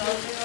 안녕하세요.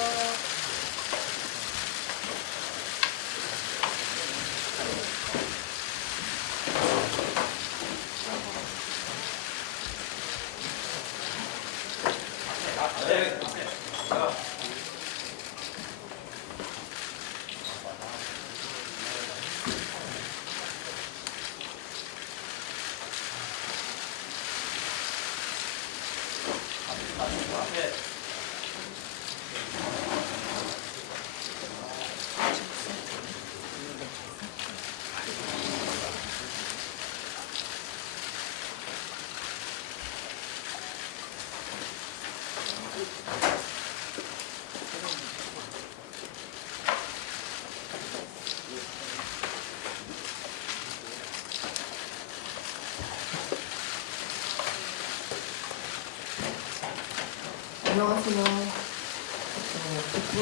기쁜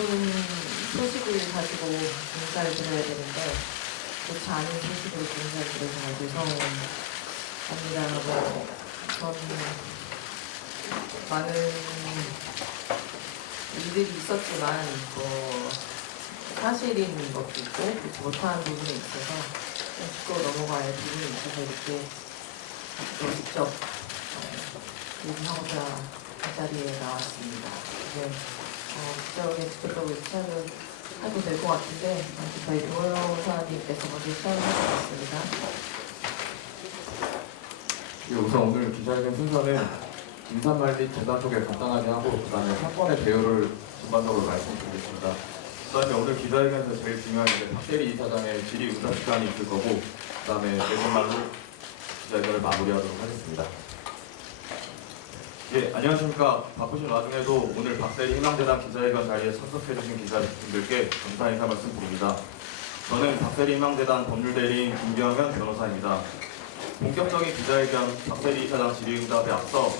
소식을 가지고 인사를 드려야 되는데 좋지 않은 소식으로 인사를 드려서 죄송합니다. 전 많은 일들이 있었지만 사실인 것도 있고 그렇지 못한 부분이 있어서 짚고 넘어가야 할 부분이 있어서 이렇게 직접 얘기하고자 이 자리에 나왔습니다. 이제 기자회견 직접적으로 시작을 해도 될 것 같은데 저희 변호사님께서 먼저 시작을 해주셨습니다. 우선 오늘 기자회견 순서는 인사말 및 재단 소개 간단하게 하고 그 다음에 사건의 배우를 전반적으로 말씀드리겠습니다. 그 다음에 오늘 기자회견에서 제일 중요한 박대리 이사장의 질의응답시간이 있을 거고 그 다음에 내분말로 기자회견을 마무리하도록 하겠습니다. 예, 안녕하십니까. 바쁘신 와중에도 오늘 박대리 희망재단 기자회견 자리에 참석해주신 기자분들께 감사 인사 말씀드립니다. 저는 박대리 희망재단 법률대리인 김경현 변호사입니다. 본격적인 기자회견 박대리 이사장 질의응답에 앞서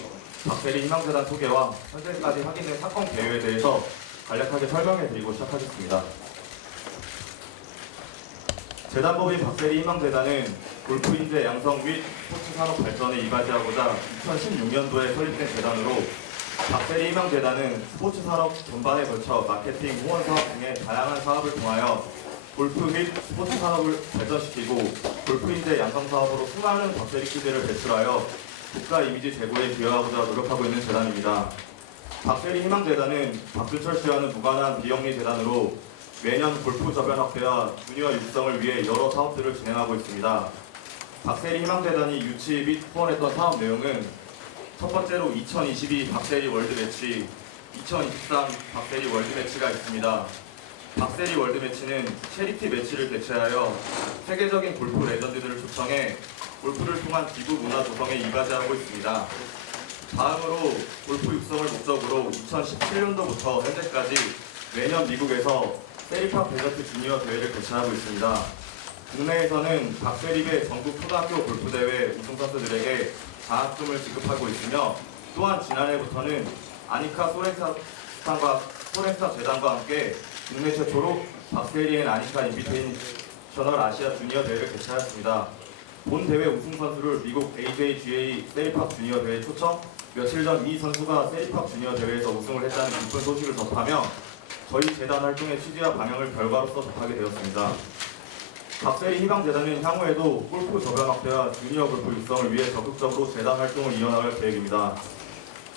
박대리 희망재단 소개와 현재까지 확인된 사건 개요에 대해서 간략하게 설명해드리고 시작하겠습니다. 재단법인 박대리 희망재단은 골프 인재 양성 및 스포츠 산업 발전에 이바지하고자 2016년도에 설립된 재단으로 박대리 희망재단은 스포츠 산업 전반에 걸쳐 마케팅, 후원 사업 등의 다양한 사업을 통하여 골프 및 스포츠 산업을 발전시키고 골프 인재 양성 사업으로 수많은 박대리 키즈를 배출하여 국가 이미지 제고에 기여하고자 노력하고 있는 재단입니다. 박대리 희망재단은 박준철 씨와는 무관한 비영리 재단으로 매년 골프 저변 확대와 주니어 육성을 위해 여러 사업들을 진행하고 있습니다. 박대리 희망재단이 유치 및 후원했던 사업 내용은 첫 번째로 2022 박대리 월드 매치, 2023 박대리 월드 매치가 있습니다. 박대리 월드 매치는 체리티 매치를 개최하여 세계적인 골프 레전드들을 초청해 골프를 통한 기부 문화 조성에 이바지하고 있습니다. 다음으로 골프 육성을 목적으로 2017년도부터 현재까지 매년 미국에서 세리팝 데저트 주니어 대회를 개최하고 있습니다. 국내에서는 박세리배 전국 초등학교 골프대회 우승 선수들에게 장학금을 지급하고 있으며 또한 지난해부터는 아니카 소렌사 재단과 함께 국내 최초로 박세리 앤 아니카 인비테이셔널 아시아 주니어 대회를 개최하였습니다. 본 대회 우승 선수를 미국 AJGA 세리팝 주니어 대회 초청, 며칠 전 이 선수가 세리팝 주니어 대회에서 우승을 했다는 기쁜 소식을 접하며 저희 재단 활동의 취지와 방향을 결과로서 접하게 되었습니다. 박세리 희망재단은 향후에도 골프 저변 확대와 주니어 골프 육성을 위해 적극적으로 재단 활동을 이어나갈 계획입니다.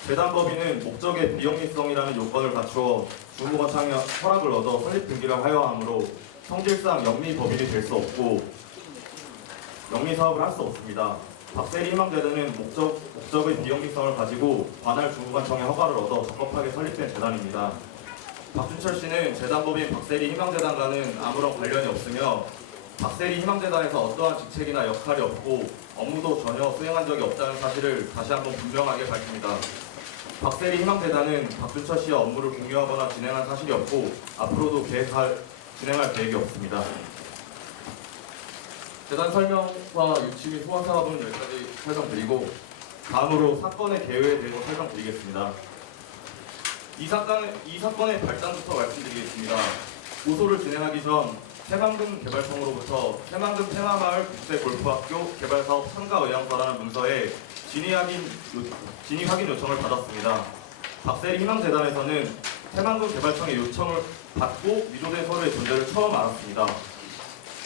재단법인은 목적의 비영리성이라는 요건을 갖추어 주무관청의 허락을 얻어 설립 등기를 하여 하므로 성질상 영리법인이 될 수 없고 영리사업을 할 수 없습니다. 박세리 희망재단은 목적의 비영리성을 가지고 관할 주무관청의 허가를 얻어 적법하게 설립된 재단입니다. 박준철 씨는 재단법인 박세리 희망재단과는 아무런 관련이 없으며 박세리 희망재단에서 어떠한 직책이나 역할이 없고 업무도 전혀 수행한 적이 없다는 사실을 다시 한번 분명하게 밝힙니다. 박세리 희망재단은 박준철 씨와 업무를 공유하거나 진행한 사실이 없고 앞으로도 진행할 계획이 없습니다. 재단 설명과 유치 및 후원 사업은 여기까지 설명드리고 다음으로 사건의 개요에 대해서 설명드리겠습니다. 이 사건의 발단부터 말씀드리겠습니다. 고소를 진행하기 전 새만금 개발청으로부터 새만금 테마마을 국제골프학교 개발사업 참가 의향서라는 문서에 진위 확인 요청을 받았습니다. 박세리 희망재단에서는 새만금 개발청의 요청을 받고 위조된 서류의 존재를 처음 알았습니다.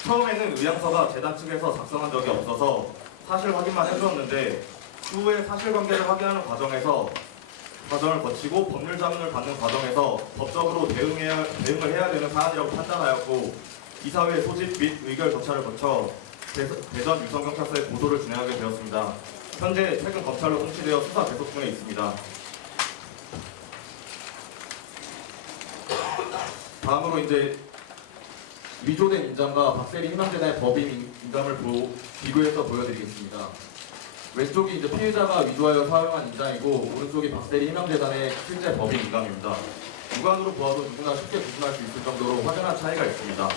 처음에는 의향서가 재단 측에서 작성한 적이 없어서 사실 확인만 해주었는데 추후에 사실관계를 확인하는 과정을 거치고 법률 자문을 받는 과정에서 법적으로 대응을 해야 되는 사안이라고 판단하였고 이사회 소집 및 의결 절차를 거쳐 대전 유성경찰서에 고소를 진행하게 되었습니다. 현재 최근 검찰로 송치되어 수사 계속 중에 있습니다. 다음으로 이제 위조된 인감과 박세리 희망재단의 법인 인감을 비교해서 보여드리겠습니다. 왼쪽이 이제 피해자가 위조하여 사용한 인장이고 오른쪽이 박세리 희망재단의 실제 법인 인감입니다. 육안으로 보아도 누구나 쉽게 구분할 수 있을 정도로 확연한 차이가 있습니다.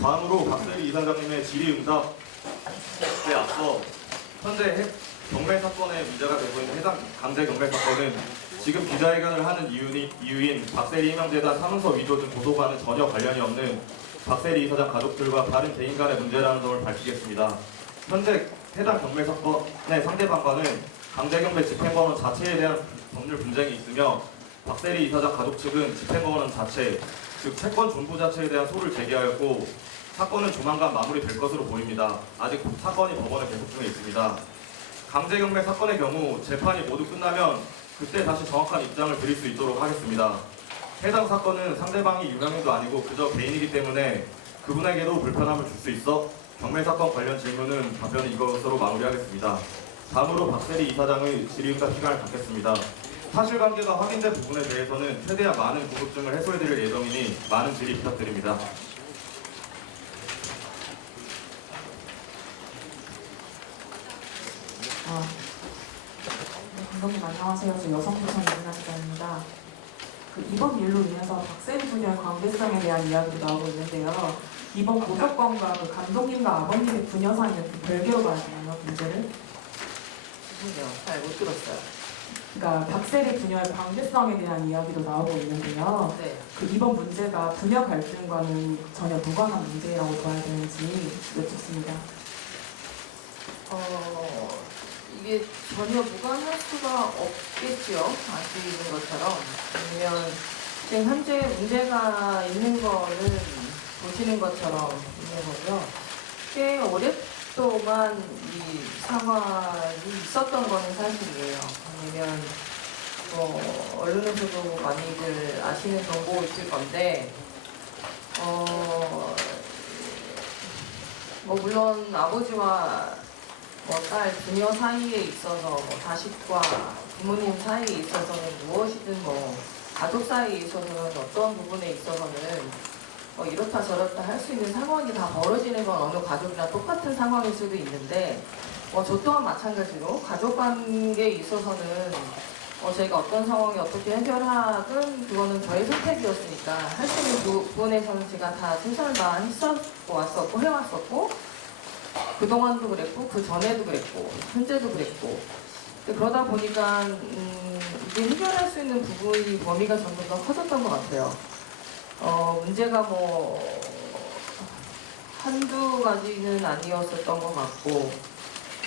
다음으로 박세리 이사장님의 질의응답에 앞서 현재 경매 사건에 문제가 되고 있는 해당 강제 경매 사건은 지금 기자회견을 하는 이유인 박세리 희망재단 사문서 위조 등 고소와는 전혀 관련이 없는 박세리 이사장 가족들과 다른 개인 간의 문제라는 점을 밝히겠습니다. 현재 해당 경매 사건의 상대방과는 강제 경매 집행권원 자체에 대한 법률 분쟁이 있으며 박세리 이사장 가족 측은 집행권원 자체, 즉 채권 존부 자체에 대한 소를 제기하였고 사건은 조만간 마무리될 것으로 보입니다. 아직 사건이 법원에 계속 중에 있습니다. 강제경매 사건의 경우 재판이 모두 끝나면 그때 다시 정확한 입장을 드릴 수 있도록 하겠습니다. 해당 사건은 상대방이 유명인도 아니고 그저 개인이기 때문에 그분에게도 불편함을 줄 수 있어 경매 사건 관련 질문은 답변은 이것으로 마무리하겠습니다. 다음으로 박세리 이사장의 질의응답 시간을 갖겠습니다. 사실관계가 확인된 부분에 대해서는 최대한 많은 궁금증을 해소해드릴 예정이니 많은 질의 부탁드립니다. 감독님 안녕하세요. 저 여성부천 이민아 기자입니다. 이번 일로 인해서 박세리 부녀의 관계성에 대한 이야기도 나오고 있는데요. 이번 고소건과 감독님과 아버님의 부녀 사이는 별개로 봐야 되나요, 문제를? 죄송해요. 잘 못 들었어요. 그러니까 박세리 부녀의 관계성에 대한 이야기도 나오고 있는데요. 네. 이번 문제가 부녀 갈등과는 전혀 무관한 문제라고 봐야 되는지 여쭙습니다. 이게 전혀 무관할 수가 없겠죠. 아시는 것처럼. 왜냐면 지금 현재 문제가 있는 거는 보시는 것처럼 있는 거고요. 꽤 오랫동안 이 상황이 있었던 거는 사실이에요. 왜냐면 언론에서도 많이들 아시는 정보이실 건데 물론 아버지와 딸, 부녀 사이에 있어서 자식과 부모님 사이에 있어서는 무엇이든 가족 사이에 있어서는 어떤 부분에 있어서는 이렇다 저렇다 할 수 있는 상황이 다 벌어지는 건 어느 가족이나 똑같은 상황일 수도 있는데 저 또한 마찬가지로 가족 관계에 있어서는 저희가 어떤 상황이 어떻게 해결하든 그거는 저의 선택이었으니까 할 수 있는 부분에서는 제가 다 최선을 다했었고 해왔었고 그동안도 그랬고 그 전에도 그랬고 현재도 그랬고 그러다 보니까 이게 해결할 수 있는 부분이 범위가 점점 더 커졌던 것 같아요. 문제가 한두 가지는 아니었었던 것 같고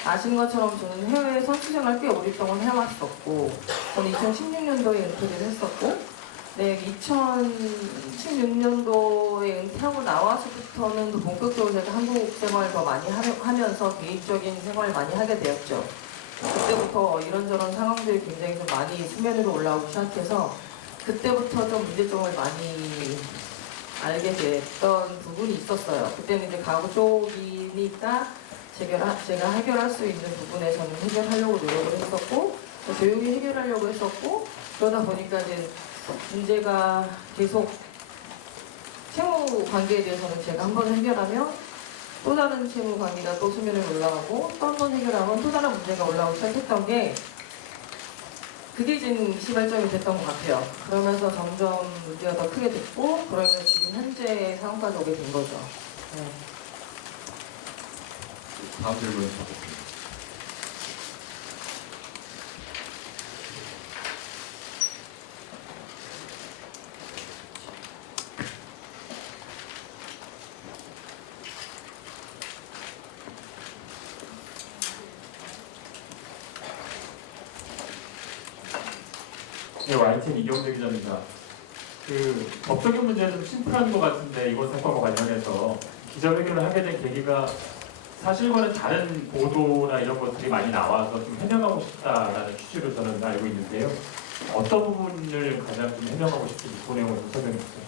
아신 것처럼 저는 해외 선수생활 꽤 오랫동안 해왔었고 저는 2016년도에 은퇴를 했었고 네, 2016년도에 은퇴하고 나와서부터는 본격적으로 제가 한국 생활을 더 많이 하면서 개인적인 생활을 많이 하게 되었죠. 그때부터 이런저런 상황들이 굉장히 좀 많이 수면으로 올라오기 시작해서 그때부터 좀 문제점을 많이 알게 됐던 부분이 있었어요. 그때는 이제 가구 쪽이니까 제가 해결할 수 있는 부분에서는 해결하려고 노력을 했었고 조용히 해결하려고 했었고 그러다 보니까 이제 문제가 계속 채무 관계에 대해서는 제가 한 번 해결하면 또 다른 채무 관계가 또 수면에 올라오고 또 한 번 해결하면 또 다른 문제가 올라오기 시작했던 게 그게 지금 시발점이 됐던 것 같아요. 그러면서 점점 문제가 더 크게 됐고 그러면 지금 현재 상황까지 오게 된 거죠. 네. 다음 질문 받겠습니다. 네, YTN 이경재 기자입니다. 그 법적인 문제는 좀 심플한 것 같은데 이번 사건과 관련해서 기자회견을 하게 된 계기가 사실과는 다른 보도나 이런 것들이 많이 나와서 좀 해명하고 싶다라는 취지로 저는 알고 있는데요. 어떤 부분을 가장 좀 해명하고 싶은지 그 내용을 좀 설명해 주세요.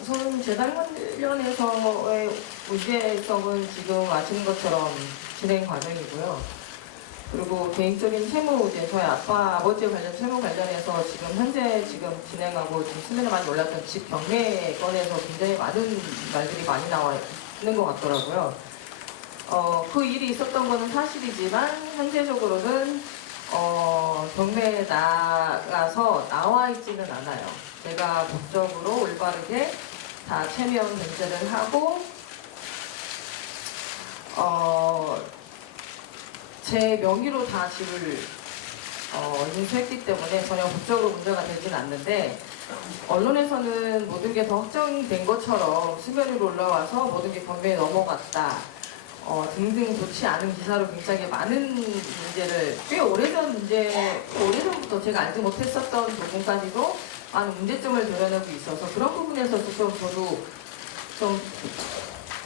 우선 재단 관련해서의 문제성은 지금 아시는 것처럼 진행 과정이고요. 그리고 개인적인 채무, 이제 저희 아버지 관련 채무 관련해서 지금 현재 진행하고 지금 수면에 많이 올랐던 집 경매 건에서 굉장히 많은 말들이 많이 나와 있는 것 같더라고요. 그 일이 있었던 거는 사실이지만 현재적으로는 경매에 나가서 나와 있지는 않아요. 제가 법적으로 올바르게 다 체면 변제를 하고 제 명의로 다 집을 인수했기 때문에 전혀 법적으로 문제가 되진 않는데 언론에서는 모든 게 더 확정된 것처럼 수면 위로 올라와서 모든 게 경매에 넘어갔다 등등 좋지 않은 기사로 굉장히 많은 문제를 꽤 오래전부터 제가 알지 못했었던 부분까지도 많은 문제점을 드러내고 있어서 그런 부분에서 저도 좀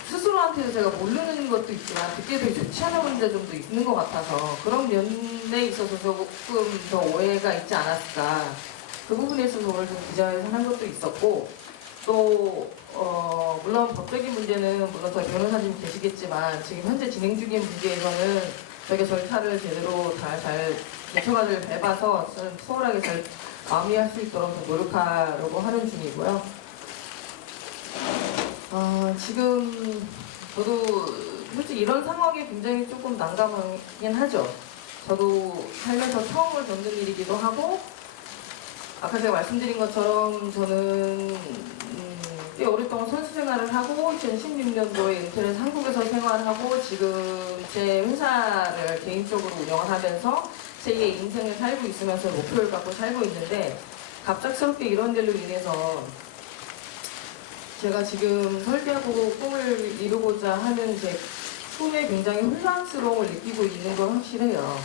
스스로한테도 제가 모르는 것도 있지만 듣기에 되게 좋지 않은 문제점도 있는 것 같아서 그런 면에 있어서 조금 더 오해가 있지 않았을까. 그 부분에 있어서 오늘 좀 기자회견 한 것도 있었고 또 물론 법적인 문제는 물론 저희 변호사님 계시겠지만 지금 현재 진행 중인 문제에서는 저희가 절차를 제대로 잘 절차를 밟아서 수월하게 잘 마무리할 수 있도록 좀 노력하려고 하는 중이고요. 지금 저도 솔직히 이런 상황에 굉장히 조금 난감하긴 하죠. 저도 살면서 처음을 겪는 일이기도 하고 아까 제가 말씀드린 것처럼 저는 꽤 오랫동안 선수 생활을 하고 2016년도에 은퇴를 해서 한국에서 생활하고 지금 제 회사를 개인적으로 운영을 하면서 제2의 인생을 살고 있으면서 목표를 갖고 살고 있는데 갑작스럽게 이런 일로 인해서 제가 지금 설계하고 꿈을 이루고자 하는 제 꿈에 굉장히 혼란스러움을 느끼고 있는 건 확실해요.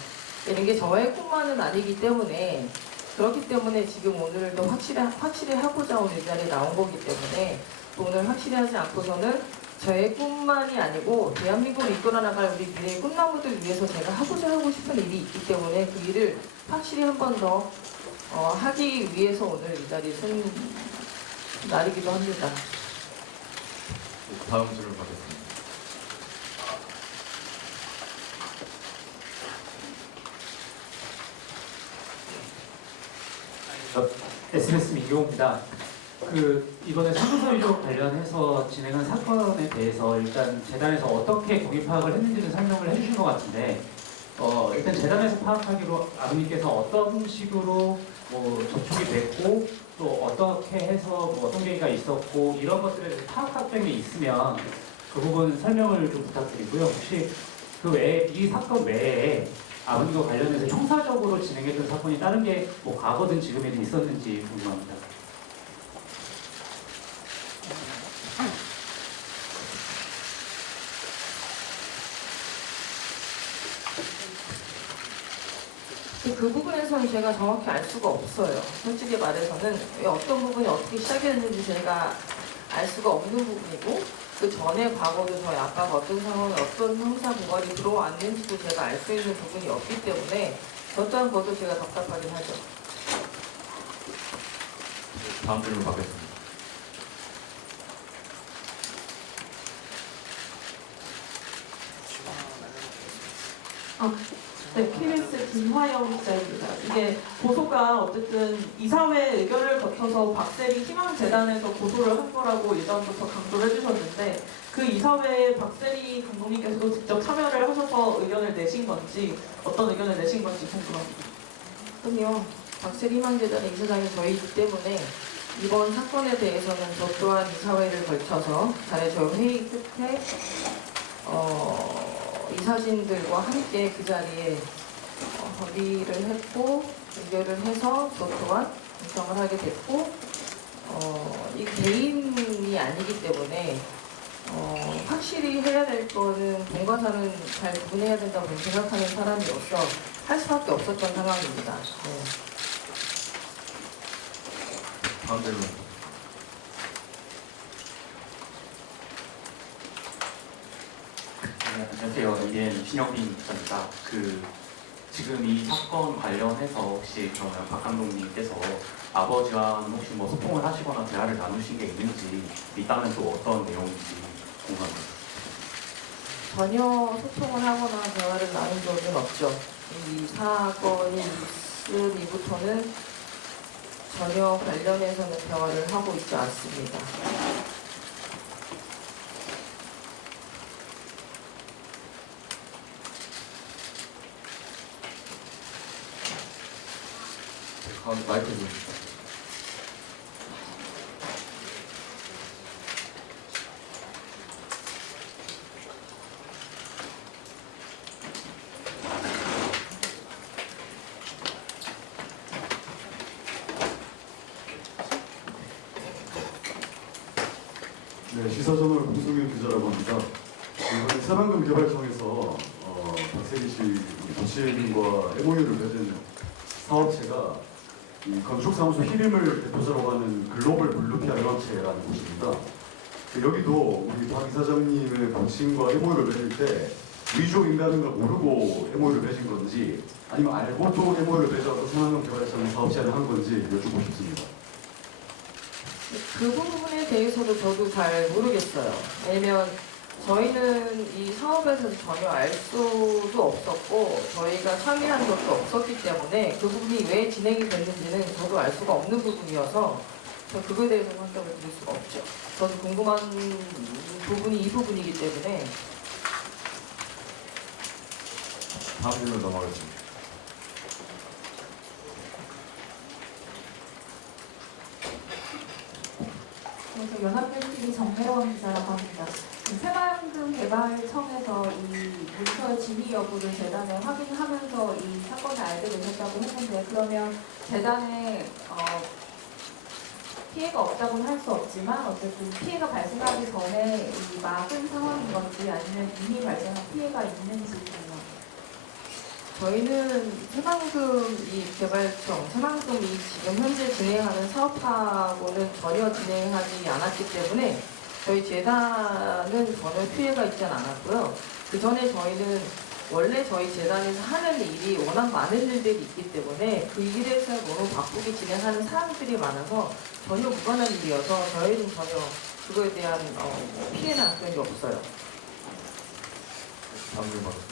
이런 게 저의 꿈만은 아니기 때문에 그렇기 때문에 지금 오늘 더 확실히 하고자 오늘 이 자리에 나온 거기 때문에 또 오늘 확실히 하지 않고서는 저의 꿈만이 아니고 대한민국을 이끌어 나갈 우리 미래의 꿈나무들 위해서 제가 하고 싶은 일이 있기 때문에 그 일을 확실히 한 번 더 하기 위해서 오늘 이 자리에 선 날이기도 합니다. 다음 질문 받겠습니다. SBS 민경호입니다. 이번에 선거사 위조 관련해서 진행한 사건에 대해서 일단 재단에서 어떻게 공익 파악을 했는지는 설명을 해주신 것 같은데 일단 재단에서 파악하기로 아버님께서 어떤 식으로 접촉이 됐고 또 어떻게 해서 어떤 계기가 있었고 이런 것들에 대해서 파악된 게 있으면 그 부분 설명을 좀 부탁드리고요. 혹시 그 외에 이 사건 외에 아버님과 관련해서 형사적으로 진행했던 사건이 다른 게 과거든 지금에도 있었는지 궁금합니다. 그 부분에서는 제가 정확히 알 수가 없어요. 솔직히 말해서는 어떤 부분이 어떻게 시작했는지 제가 알 수가 없는 부분이고 그 전에 과거도 저희 아빠가 어떤 상황에 어떤 형사 고발이 들어왔는지도 제가 알 수 있는 부분이 없기 때문에 어떠한 것도 제가 답답하긴 하죠. 다음 질문 받겠습니다. 네, KBS 김화영 기자입니다. 이게 고소가 어쨌든 이사회 의결을 거쳐서 박세리 희망재단에서 고소를 한 거라고 예전부터 강조를 해주셨는데 그 이사회에 박세리 감독님께서도 직접 참여를 하셔서 의견을 내신 건지 어떤 의견을 내신 건지 궁금합니다. 그럼요. 박세리 희망재단의 이사장이 저희이기 때문에 이번 사건에 대해서는 저 또한 이사회를 걸쳐서 잘해서 회의 끝에 이사진들과 함께 그 자리에 협의를 했고 의결을 해서 저 또한 인정을 하게 됐고 이 개인이 아니기 때문에 확실히 해야 될 거는 돈과 사는 잘 구분해야 된다고 생각하는 사람으로서 할 수밖에 없었던 상황입니다. 네. 다음 질문. 네, 안녕하세요. EN 신영빈 기자입니다. 지금 이 사건 관련해서 혹시 그러면 박 감독님께서 아버지와 혹시 뭐 소통을 하시거나 대화를 나누신 게 있는지, 있다면 또 어떤 내용인지 궁금합니다. 전혀 소통을 하거나 대화를 나눈 적은 없죠. 이 사건이 있은 이후부터는 전혀 관련해서는 대화를 하고 있지 않습니다. 가운데 마이크 좀. 네, 시사저널 공승윤 기자라고 합니다. 이번에 새만금 개발청에서 박세리 씨 우리 도시민과 MOU를 맺은 사업체가 이 건축사무소 히림을 대표자로 하는 글로벌 블루피아 연합체라는 곳입니다. 여기도 우리 박 이사장님의 본친과 MOU를 맺을 때 위조인가는 걸 모르고 MOU를 맺은 건지 아니면 알고 또 MOU를 맺어서 새만금 개발청이 사업 제안을 한 건지 여쭙고 싶습니다. 그 부분에 대해서도 저도 잘 모르겠어요. 왜냐면 저희는 이 사업에 대해서 전혀 알 수도 없었고 저희가 참여한 것도 없었기 때문에 그 부분이 왜 진행이 됐는지는 저도 알 수가 없는 부분이어서 저 그거에 대해서 설명을 드릴 수가 없죠. 저도 궁금한 부분이 이 부분이기 때문에. 다음 질문 넘어가겠습니다. 저 연합뉴스TV 정혜원 기자라고 합니다. 새만금 개발청에서 이 문서의 진위 여부를 재단에 확인하면서 이 사건을 알게 되셨다고 했는데, 그러면 재단에 피해가 없다고는 할 수 없지만 어쨌든 피해가 발생하기 전에 이 막은 상황인 건지 아니면 이미 발생한 피해가 있는지 저희는 새만금 이 개발청, 새만금이 지금 현재 진행하는 사업하고는 전혀 진행하지 않았기 때문에 저희 재단은 전혀 피해가 있지 않았고요. 그 전에 저희는 원래 저희 재단에서 하는 일이 워낙 많은 일들이 있기 때문에 그 일에서 너무 바쁘게 진행하는 사람들이 많아서 전혀 무관한 일이어서 저희는 전혀 그거에 대한 피해나 그런 게 없어요. 다음 질문 받겠습니다.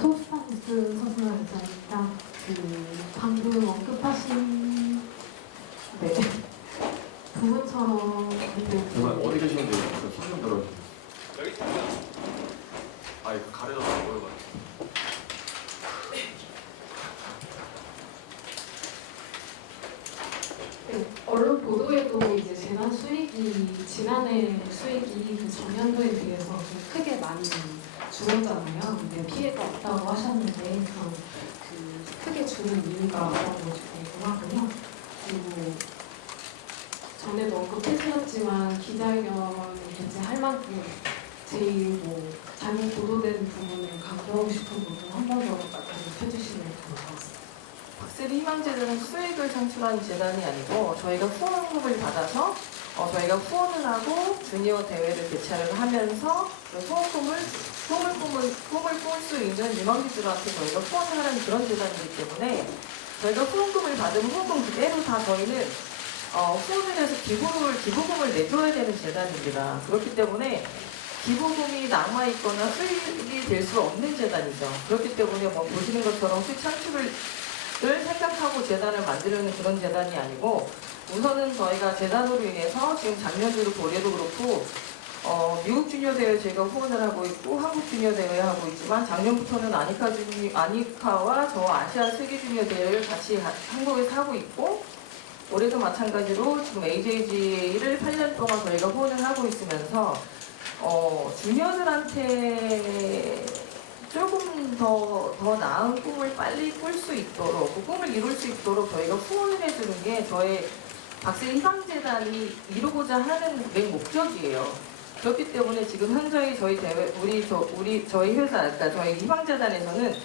토스타뉴스 서승아 기자입니다. 방금 언급하신 부분처럼 정말 어디 계시는지 손좀 들어주세요. 여기 있습니다. 아이 가려져서 안 보여가지고. 언론 보도에도 이제 재난 수익이 지난해 수익이 그 전년도에 비해서 좀 크게 많이 줄었잖아요. 근데 피해가 없다고 하셨는데 그럼 그 크게 줄은 이유가 어떤 건지 궁금하고요. 그리고 전에도 언급해주셨지만 기자회견을 개최할 만큼 제일 뭐 잘못 보도된 부분을 강조하고 싶은 부분 한 번 더 해주시면 좋을 것 같습니다. 박세리 희망재단은 수익을 창출한 재단이 아니고 저희가 후원금을 받아서 저희가 후원을 하고 주니어 대회를 개최를 하면서 그 꿈을 꿀 수 있는 유망주들한테 저희가 후원을 하는 그런 재단이기 때문에 저희가 후원금을 받으면 후원금 그대로 다 저희는 후원을 해서 기부금을 내줘야 되는 재단입니다. 그렇기 때문에 기부금이 남아있거나 수익이 될 수 없는 재단이죠. 그렇기 때문에 뭐 보시는 것처럼 수익 창출을 생각하고 재단을 만들려는 그런 재단이 아니고 우선은 저희가 재단으로 인해서 지금 작년으로 올해도 그렇고 미국 주니어 대회 저희가 후원을 하고 있고 한국 주니어 대회 하고 있지만 작년부터는 아니카와 저 아시아 세계 주니어 대회를 같이 한국에서 하고 있고 올해도 마찬가지로 지금 AJGA를 8년 동안 저희가 후원을 하고 있으면서 주니어들한테 조금 더 나은 꿈을 빨리 꿀 수 있도록 그 꿈을 이룰 수 있도록 저희가 후원을 해주는 게 저의 박세리 희망재단이 이루고자 하는 맨 목적이에요. 그렇기 때문에 지금 현저히 저희 대회 저희 회사 그러니까 저희 희망재단에서는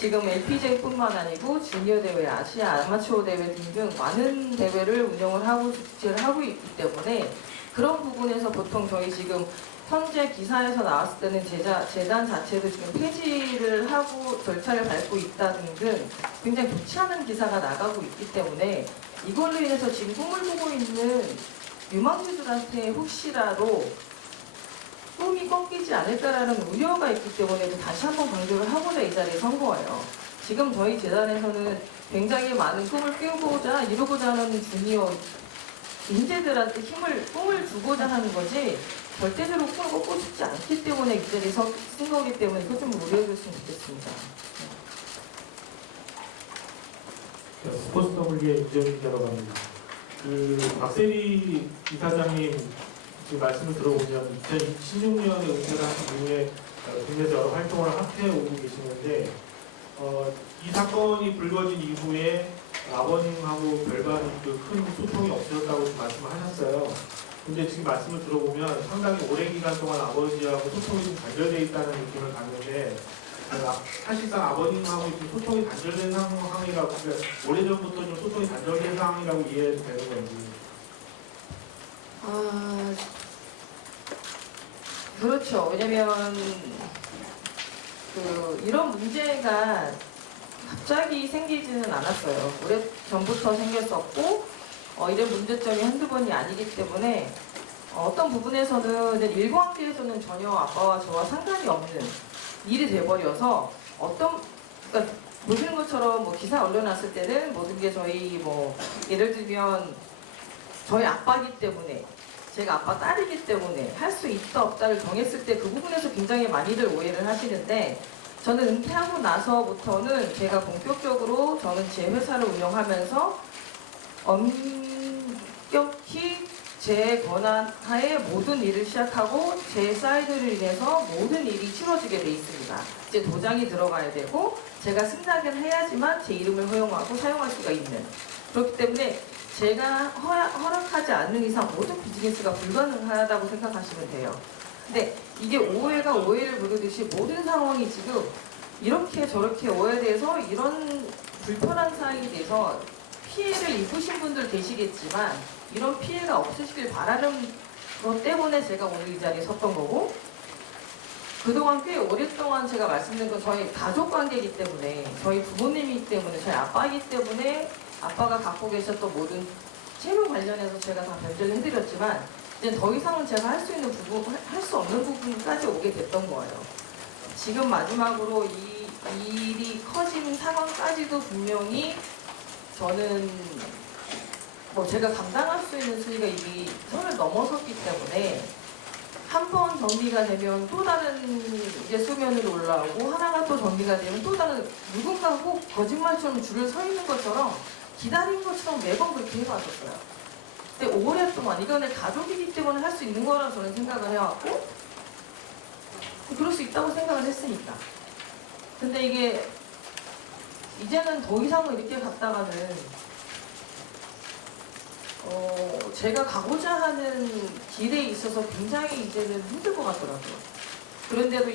지금 LPGA뿐만 아니고 주니어 대회, 아시아 아마추어 대회 등등 많은 대회를 운영을 하고 주최를 하고 있기 때문에 그런 부분에서 보통 저희 지금 현재 기사에서 나왔을 때는 재단 자체도 지금 폐지를 하고 절차를 밟고 있다 등등 굉장히 좋지 않은 기사가 나가고 있기 때문에 이걸로 인해서 지금 꿈을 꾸고 있는 유망주들한테 혹시라도 꿈이 꺾이지 않을까라는 우려가 있기 때문에 다시 한번 강조를 하고자 이 자리에 선 거예요. 지금 저희 재단에서는 굉장히 많은 꿈을 깨우고자 이루고자 하는 주니어 인재들한테 꿈을 주고자 하는 거지 절대적으로 꿈을 꺾고 싶지 않기 때문에 이 자리에 쓴 거기 때문에 이거 좀 우려해 줬으면 좋겠습니다. 스포츠 더블리의 이재민 기자라고 합니다. 박세리 이사장님 지금 말씀을 들어보면 2016년에 은퇴를 하신 이후에 국내에서 여러 활동을 해오고 계시는데 이 사건이 불거진 이후에 아버님하고 별반 큰 소통이 없으셨다고 말씀을 하셨어요. 근데 지금 말씀을 들어보면 상당히 오랜 기간 동안 아버지하고 소통이 좀 단절되어 있다는 느낌을 받는데 사실상 아버님하고 지금 소통이 단절된 상황이라고 그러니까 오래전부터 좀 소통이 단절된 상황이라고 이해해도 되는 건지. 그렇죠. 왜냐면 이런 문제가 갑자기 생기지는 않았어요. 오래 전부터 생겼었고 이런 문제점이 한두 번이 아니기 때문에 어떤 부분에서는 일관계에서는 전혀 아빠와 저와 상관이 없는 일이 돼버려서 그러니까 보시는 것처럼 뭐 기사 올려놨을 때는 모든 게 저희 뭐 예를 들면 저희 아빠기 때문에 제가 아빠 딸이기 때문에 할 수 있다 없다를 정했을 때 그 부분에서 굉장히 많이들 오해를 하시는데 저는 은퇴하고 나서부터는 제가 본격적으로 저는 제 회사를 운영하면서 엄격히 제 권한 하에 모든 일을 시작하고 제 사이드를 인해서 모든 일이 치러지게 돼 있습니다. 이제 도장이 들어가야 되고 제가 승낙을 해야지만 제 이름을 허용하고 사용할 수가 있는 그렇기 때문에 제가 허락하지 않는 이상 모든 비즈니스가 불가능하다고 생각하시면 돼요. 근데 이게 오해가 오해를 부르듯이 모든 상황이 지금 이렇게 저렇게 오해돼서 이런 불편한 사항이 돼서 피해를 입으신 분들 계시겠지만 이런 피해가 없으시길 바라는 것 때문에 제가 오늘 이 자리에 섰던 거고 그동안 꽤 오랫동안 제가 말씀드린 건 저희 가족 관계이기 때문에 저희 부모님이기 때문에 저희 아빠이기 때문에 아빠가 갖고 계셨던 모든 채무 관련해서 제가 다 변제를 해드렸지만 이제 더 이상은 제가 할 수 있는 부분, 할 수 없는 부분까지 오게 됐던 거예요. 지금 마지막으로 이 일이 커진 상황까지도 분명히 저는 뭐 제가 감당할 수 있는 수위가 이미 선을 넘어섰기 때문에 한 번 정리가 되면 또 다른 이제 수면으로 올라오고 하나가 또 정리가 되면 또 다른 누군가 꼭 거짓말처럼 줄을 서 있는 것처럼 기다린 것처럼 매번 그렇게 해왔었어요. 근데 오랫동안 이거는 가족이기 때문에 할 수 있는 거라고 저는 생각을 해왔고 그럴 수 있다고 생각을 했으니까. 근데 이게 이제는 더 이상은 이렇게 갔다가는 제가 가고자 하는 길에 있어서 굉장히 이제는 힘들 것 같더라고요. 그런데도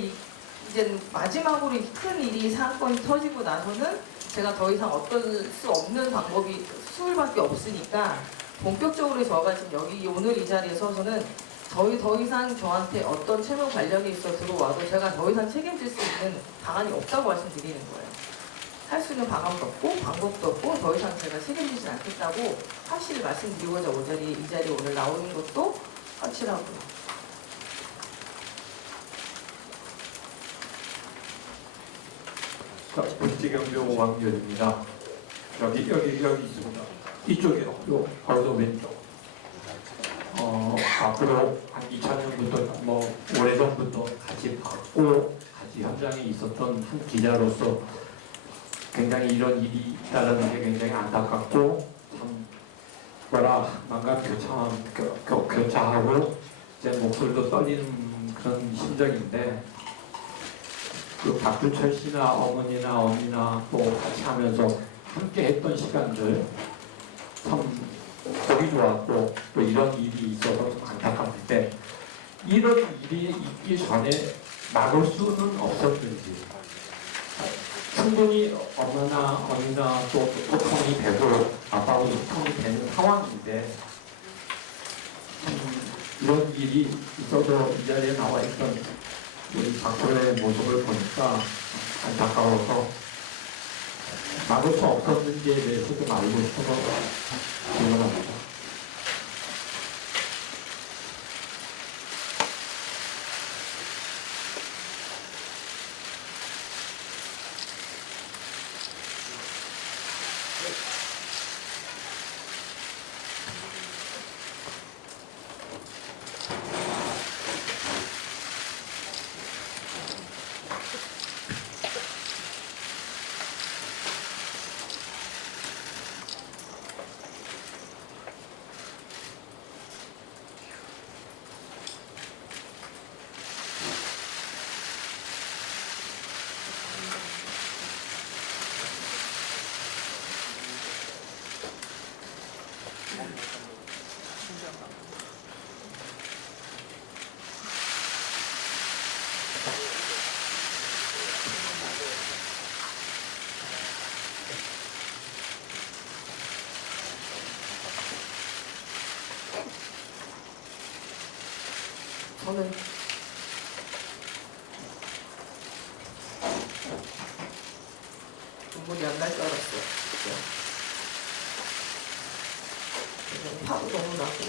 이제는 마지막으로 이 큰 일이 사건이 터지고 나서는 제가 더 이상 어떨 수 없는 방법이 수밖에 없으니까 본격적으로 저가 지금 여기 오늘 이 자리에 서서는 더 이상 저한테 어떤 채무 관련이 있어 들어와도 제가 더 이상 책임질 수 있는 방안이 없다고 말씀드리는 거예요. 할 수 있는 방법도 없고 방법도 없고 더 이상 제가 책임지지 않겠다고 확실히 말씀드리고자 이 자리에 오늘 나오는 것도 확실하고요. 불지경교 왕년입니다. 여기 있습니다. 이쪽이요. 바로 왼쪽. 앞으로 한 2000년부터 뭐 오래전부터 같이 봤고 같이 현장에 있었던 한 기자로서 굉장히 이런 일이 있다는 게 굉장히 안타깝고 참 마음 교차하고 제 목소리도 떨리는 그런 심정인데 그 박준철 씨나 어머니나 언니나 또 같이 하면서 함께 했던 시간들 참 보기 좋았고 또 이런 일이 있어서 좀 안타깝는데 이런 일이 있기 전에 막을 수는 없었는지 충분히 엄마나 언니나 또 소통이 되고 아빠하고 소통이 되는 상황인데 이런 일이 있어도 이 자리에 나와 있던 우리 박근혜의 모습을 보니까 안타까워서 막을 수 없었는지에 대해서 좀 알고 싶어서 질문합니다. 저는 눈물이 안 날 줄 알았어요. 진짜. 그냥 화도 너무 나고.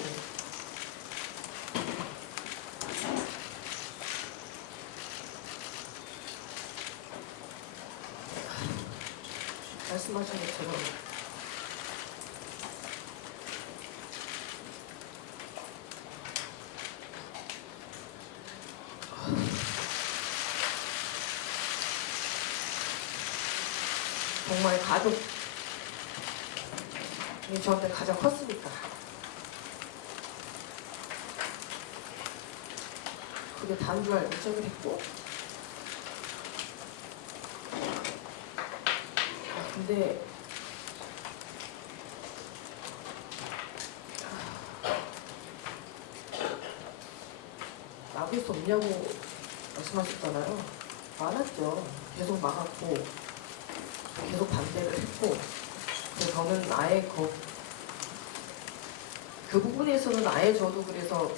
말씀하신 것처럼 정말 가족이 저한테 가장 컸으니까 그게 다인 줄 알고 시작을 했고 근데 막을 수 없냐고 말씀하셨잖아요. 많았죠. 계속 막았고 계속 반대를 했고 그래서 저는 아예 그 부분에서는 아예 저도 그래서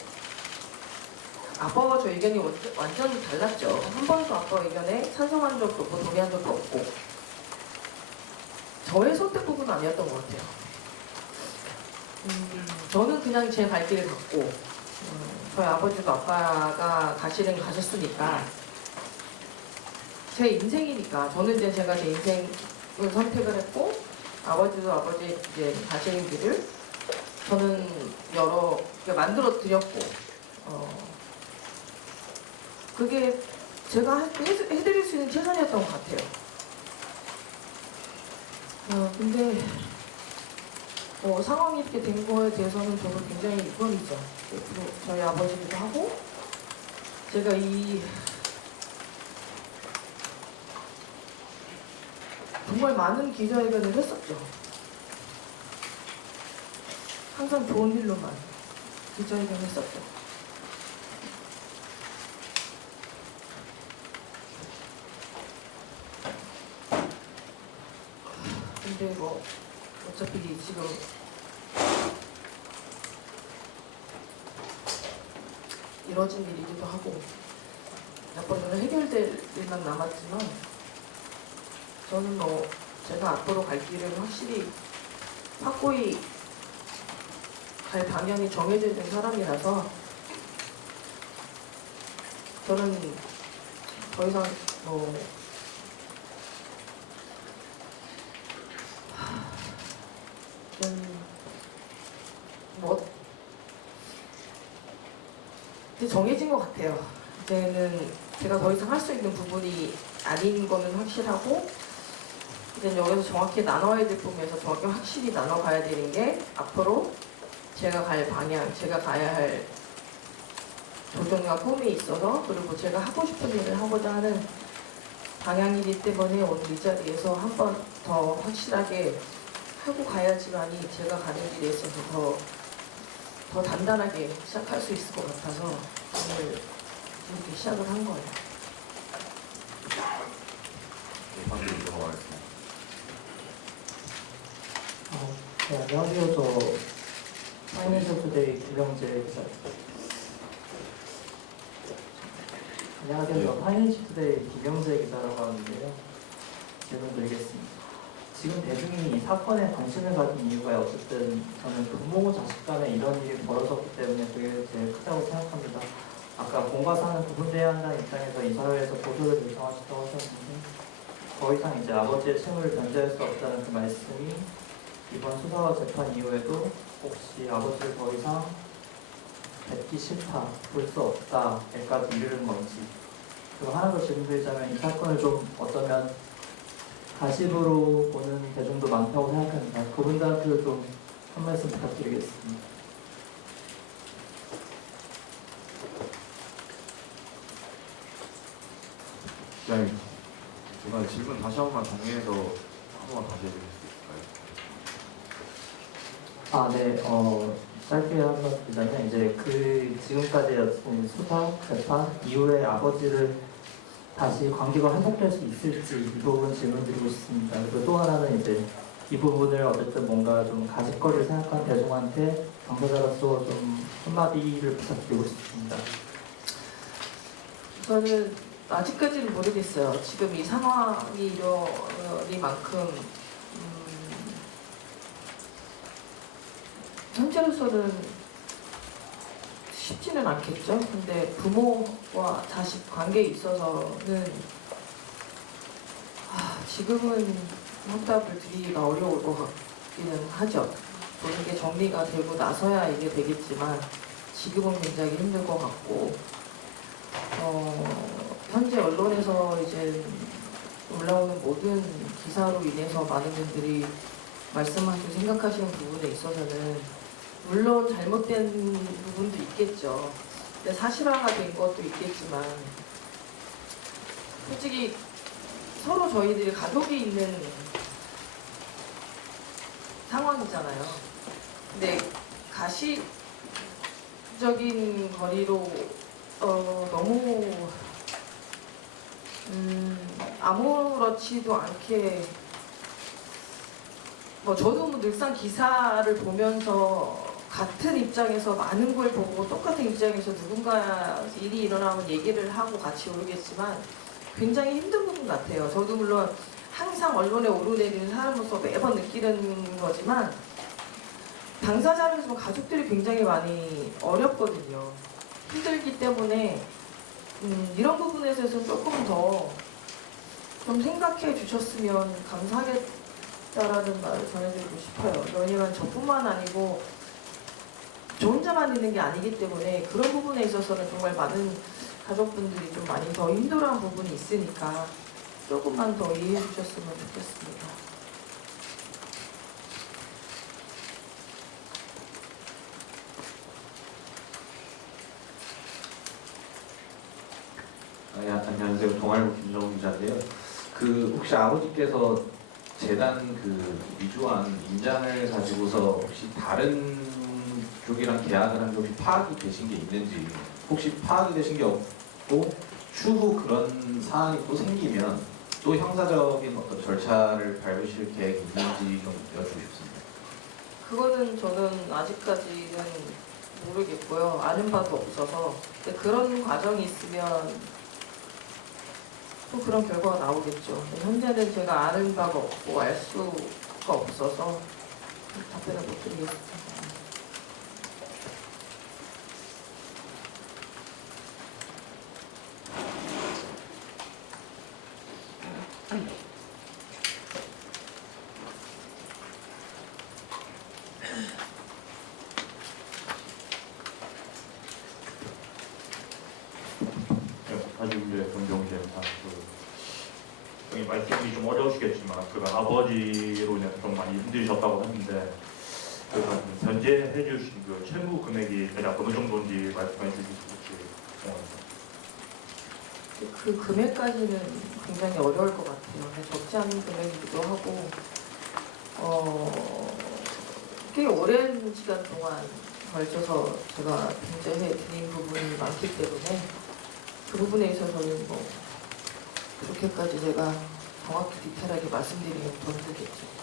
아빠와 저 의견이 완전히 달랐죠. 한 번도 아빠 의견에 찬성한 적도 없고 동의한 적도 없고 저의 선택 부분은 아니었던 것 같아요. 저는 그냥 제 갈 길을 갔고 저희 아버지도 아빠가 가시는 가셨으니까 제 인생이니까 저는 이제 제가 제 인생을 선택을 했고 아버지도 아버지 이제 가시는 길을 저는 여러 개 만들어 드렸고 그게 제가 해드릴 수 있는 최선이었던 것 같아요. 근데 상황이 이렇게 된 거에 대해서는 저도 굉장히 유감이죠. 저희 아버지기도 하고 제가 정말 많은 기자회견을 했었죠. 항상 좋은 일로만 기자회견을 했었죠. 근데 뭐 어차피 지금 이뤄진 일이기도 하고 몇 번째는 해결될 일만 남았지만 저는 뭐 제가 앞으로 갈 길은 확실히 확고히 갈 방향이 정해져 있는 사람이라서 저는 더 이상 이제 정해진 것 같아요. 이제는 제가 더 이상 할 수 있는 부분이 아닌 거는 확실하고 이제 여기서 정확히 나눠야 될 부분에서 정확히 확실히 나눠가야 되는 게 앞으로 제가 갈 방향, 제가 가야 할 도전과 꿈이 있어서 그리고 제가 하고 싶은 일을 하고자 하는 방향이기 때문에 오늘 이 자리에서 한 번 더 확실하게 하고 가야지만이 제가 가는 길에 있어서 더 단단하게 시작할 수 있을 것 같아서 오늘 이렇게 시작을 한 거예요. 말씀드리도록 하겠습니다. 네, 안녕하세요. 저 파이낸셜 투데이 김영재 기자입니다. 안녕하세요. 저 파이낸셜 투데이 김영재 기자라고 하는데요. 질문 드리겠습니다. 지금 대중이 이 사건에 관심을 가진 이유가 어쨌든 저는 부모 자식 간에 이런 일이 벌어졌기 때문에 그게 제일 크다고 생각합니다. 아까 공과 사는 구분돼야 한다는 입장에서 이 사회에서 보도를 요청하셨다고 하셨는데 더 이상 이제 아버지의 채무를 변제할 수 없다는 그 말씀이 이번 수사와 재판 이후에도 혹시 아버지를 더 이상 뵙기 싫다, 볼 수 없다에까지 이르는 건지, 그리고 하나 더 질문드리자면 이 사건을 좀 어쩌면 가십으로 보는 대중도 많다고 생각합니다. 그분들한테도 좀 한 말씀 부탁드리겠습니다. 기자님, 제가 질문 다시 한 번만 정리해서 한 번만 다시 해주실 수 있을까요? 네, 짧게 한 번 드리자면 이제 지금까지의 수사, 재판 이후에 아버지를 다시 관계가 회복될 수 있을지 이 부분 질문드리고 싶습니다. 그리고 또 하나는 이제 이 부분을 어쨌든 뭔가 좀 가십거리를 생각한 대중한테 당사자로서 좀 한마디를 부탁드리고 싶습니다. 저는 아직까지는 모르겠어요. 지금 이 상황이 이러니만큼 현재로서는 쉽지는 않겠죠. 근데 부모와 자식 관계에 있어서는 지금은 확답을 드리기가 어려울 것 같기는 하죠. 모든 게 정리가 되고 나서야 이게 되겠지만 지금은 굉장히 힘들 것 같고 현재 언론에서 이제 올라오는 모든 기사로 인해서 많은 분들이 말씀하시고 생각하시는 부분에 있어서는 물론 잘못된 부분도 있겠죠. 근데 사실화가 된 것도 있겠지만 솔직히 서로 저희들이 가족이 있는 상황이잖아요. 근데 가시적인 거리로 너무 아무렇지도 않게 저도 늘상 기사를 보면서 같은 입장에서 많은 걸 보고 똑같은 입장에서 누군가 일이 일어나면 얘기를 하고 같이 오르겠지만 굉장히 힘든 부분 같아요. 저도 물론 항상 언론에 오르내리는 사람으로서 매번 느끼는 거지만 당사자로서 가족들이 굉장히 많이 어렵거든요. 힘들기 때문에 이런 부분에서 조금 더 좀 생각해 주셨으면 감사하겠다라는 말을 전해드리고 싶어요. 왜냐면 저뿐만 아니고 저 혼자만 있는 게 아니기 때문에 그런 부분에 있어서는 정말 많은 가족분들이 좀 많이 더 힘들어한 부분이 있으니까 조금만 더 이해해 주셨으면 좋겠습니다. 안녕하세요. 동아일보 김정훈 기자인데요. 혹시 아버지께서 재단 위조한 인장을 가지고서 혹시 다른 쪽이랑 계약을 한 게 혹시 파악이 되신 게 있는지, 혹시 파악이 되신 게 없고 추후 그런 사안이 또 생기면 또 형사적인 어떤 절차를 밟으실 계획이 있는지 좀 여쭈고 싶습니다. 그거는 저는 아직까지는 모르겠고요. 아는 바도 없어서. 근데 그런 과정이 있으면 또 그런 결과가 나오겠죠. 현재는 제가 아는 바가 없고 알 수가 없어서 답변을 못 드리겠습니다. 사주의 권정재입니다. 말씀이 좀 어려우시겠지만 아버지로 인해서 좀 많이 힘드셨다고 하는데 변제해 주신 채무 금액이 대략 어느 정도인지 말씀해 주실 수 있을지. 그 금액까지는 굉장히 어려울 것 같아요. 적지 않은 금액이기도 하고 꽤 오랜 시간 동안 걸쳐서 제가 변제해 드린 부분이 많기 때문에 그 부분에 있어서는 그렇게까지 제가 정확히 디테일하게 말씀드리면 더 힘들겠죠.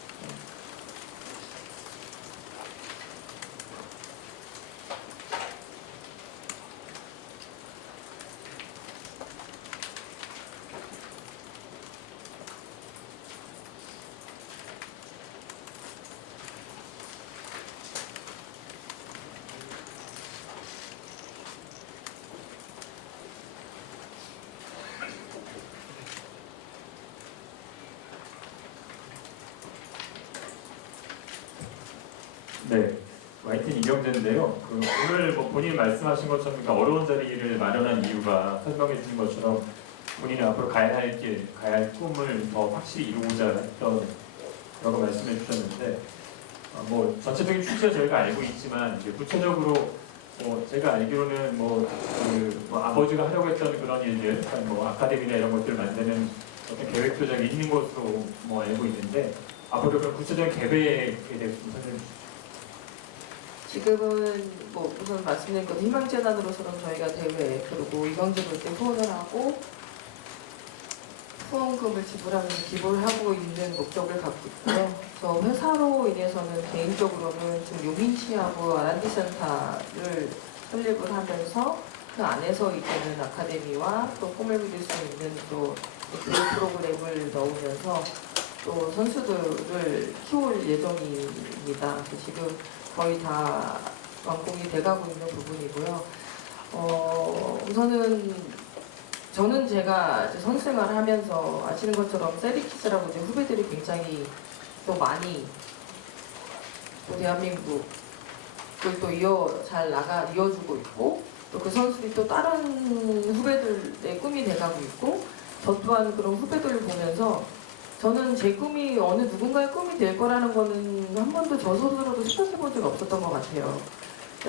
네, YTN 이경재인데요. 오늘 본인이 말씀하신 것처럼 어려운 자리를 마련한 이유가 설명해 주신 것처럼 본인이 앞으로 가야 할 길, 가야 할 꿈을 더 확실히 이루고자 했던 라고 말씀해 주셨는데 전체적인 추세 저희가 알고 있지만 이제 구체적으로 제가 알기로는 아버지가 하려고 했던 그런 일들, 아카데미나 이런 것들을 만드는 어떤 계획도 좀 있는 것으로 알고 있는데 앞으로 그런 구체적인 계획에 대해서 좀 설명해 주시죠. 지금은 우선 말씀드린 것 희망재단으로서는 저희가 대회 그리고 이광재도 때 후원을 하고 후원금을 지불하면서 기부를 하고 있는 목적을 갖고 있고요. 저 회사로 인해서는 개인적으로는 지금 용인시하고 R&D 센터를 설립을 하면서 그 안에서 이제는 아카데미와 또 꿈을 그릴 수 있는 또 교육 프로그램을 넣으면서 또 선수들을 키울 예정입니다. 지금 거의 다 완공이 돼가고 있는 부분이고요. 우선은 저는 제가 이제 선수 생활을 하면서 아시는 것처럼 세리키즈라고 이제 후배들이 굉장히 또 많이 또 대한민국을 또 이어주고 있고 또 그 선수들이 또 다른 후배들의 꿈이 돼가고 있고 저 또한 그런 후배들을 보면서 저는 제 꿈이 어느 누군가의 꿈이 될 거라는 거는 한 번도 저 스스로도 생각해 본 적이 없었던 것 같아요.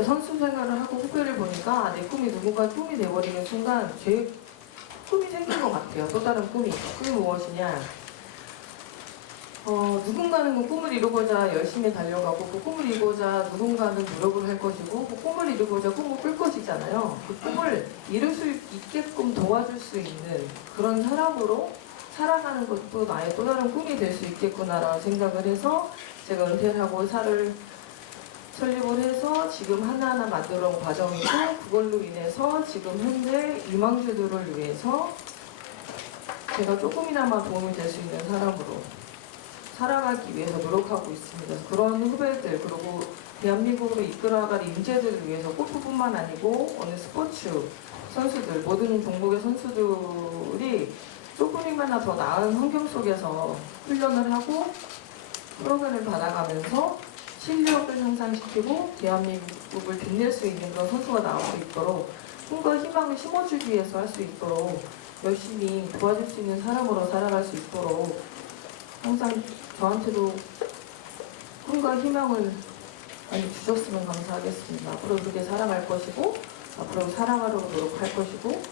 선수 생활을 하고 후배를 보니까 내 꿈이 누군가의 꿈이 돼버리는 순간 제 꿈이 생긴 것 같아요. 또 다른 꿈이 무엇이냐? 누군가는 그 꿈을 이루고자 열심히 달려가고 그 꿈을 이루고자 누군가는 노력을 할 것이고 그 꿈을 이루고자 꿈을 꿀 것이잖아요. 그 꿈을 이룰 수 있게끔 도와줄 수 있는 그런 사람으로 살아가는 것도 나의 또 다른 꿈이 될 수 있겠구나라는 생각을 해서 제가 은퇴를 하고 회사를 설립을 해서 지금 하나하나 만들어 온 과정이고 그걸로 인해서 지금 현재 유망주들을 위해서 제가 조금이나마 도움이 될 수 있는 사람으로 살아가기 위해서 노력하고 있습니다. 그런 후배들 그리고 대한민국으로 이끌어갈 인재들을 위해서 골프뿐만 아니고 어느 스포츠 선수들 모든 종목의 선수들이 조금이나마 더 나은 환경 속에서 훈련을 하고 프로그램을 받아가면서 실력을 향상시키고 대한민국을 빛낼 수 있는 그런 선수가 나올 수 있도록 꿈과 희망을 심어주기 위해서 할 수 있도록 열심히 도와줄 수 있는 사람으로 살아갈 수 있도록 항상 저한테도 꿈과 희망을 많이 주셨으면 감사하겠습니다. 앞으로 그렇게 살아갈 것이고 앞으로 살아가려고 노력할 것이고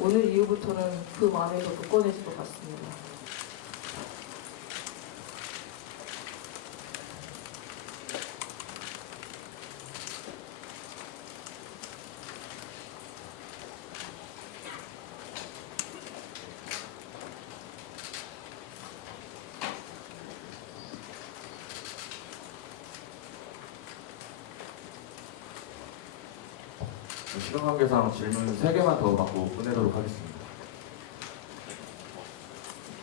오늘 이후부터는 그 마음이 더 굳건해질 것 같습니다. 시간 관계상 질문 3개만 더 받고 보내도록 하겠습니다.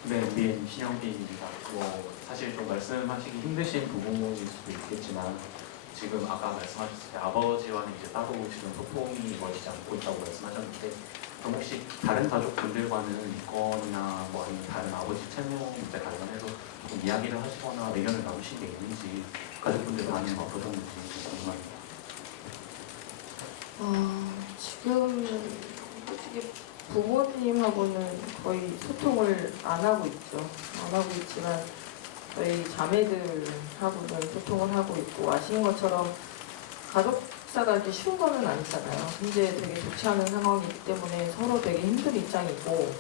네, 미엔 신영빈입니다. 사실 좀 말씀하시기 힘드신 부분일 수도 있겠지만 지금 아까 말씀하셨을 때 아버지와는 이제 따로 지금 소통이 이루어지지 않고 있다고 말씀하셨는데 그럼 혹시 다른 가족분들과는 이건이나 아니면 다른 아버지 채무 문제 관련해서 조금 이야기를 하시거나 의견을 나누신 게 있는지 가족분들 반응은 어떠셨는지 궁금합니다. 지금 솔직히 부모님하고는 거의 소통을 안 하고 있죠. 안 하고 있지만 저희 자매들하고는 소통을 하고 있고 아시는 것처럼 가족사가 이렇게 쉬운 거는 아니잖아요. 현재 되게 좋지 않은 상황이기 때문에 서로 되게 힘든 입장이고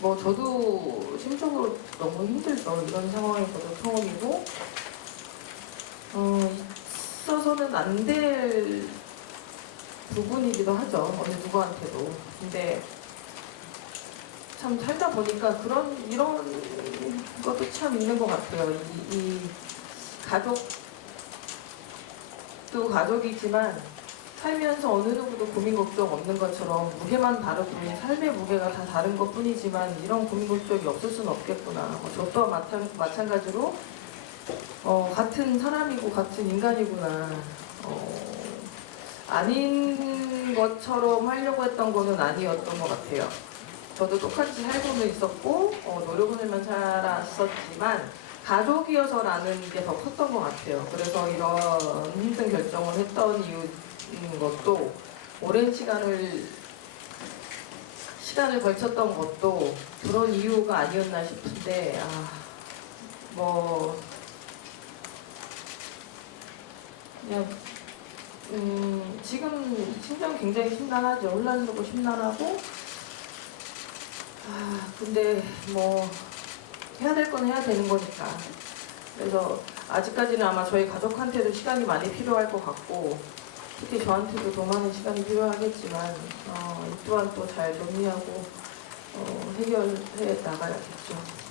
저도 심적으로 너무 힘들죠. 이런 상황이 저도 처음이고 있어서는 안 될 부분이기도 하죠. 어느 누구한테도. 근데 참 살다 보니까 이런 것도 참 있는 것 같아요. 이 가족도 가족이지만 살면서 어느 누구도 고민 걱정 없는 것처럼 무게만 다르고 삶의 무게가 다 다른 것 뿐이지만 이런 고민 걱정이 없을 수는 없겠구나. 저 또한 마찬가지로 같은 사람이고 같은 인간이구나. 아닌 것처럼 하려고 했던 거는 아니었던 것 같아요. 저도 똑같이 살고는 있었고 노력은 하면 살았었지만 가족이어서라는 게 더 컸던 것 같아요. 그래서 이런 힘든 결정을 했던 이유인 것도 오랜 시간을 걸쳤던 것도 그런 이유가 아니었나 싶은데 그냥 지금 심정 굉장히 심란하죠. 혼란스럽고 심란하고 근데 뭐 해야 될 건 해야 되는 거니까. 그래서 아직까지는 아마 저희 가족한테도 시간이 많이 필요할 것 같고 특히 저한테도 더 많은 시간이 필요하겠지만 이 또한 또 잘 정리하고 해결해 나가야겠죠.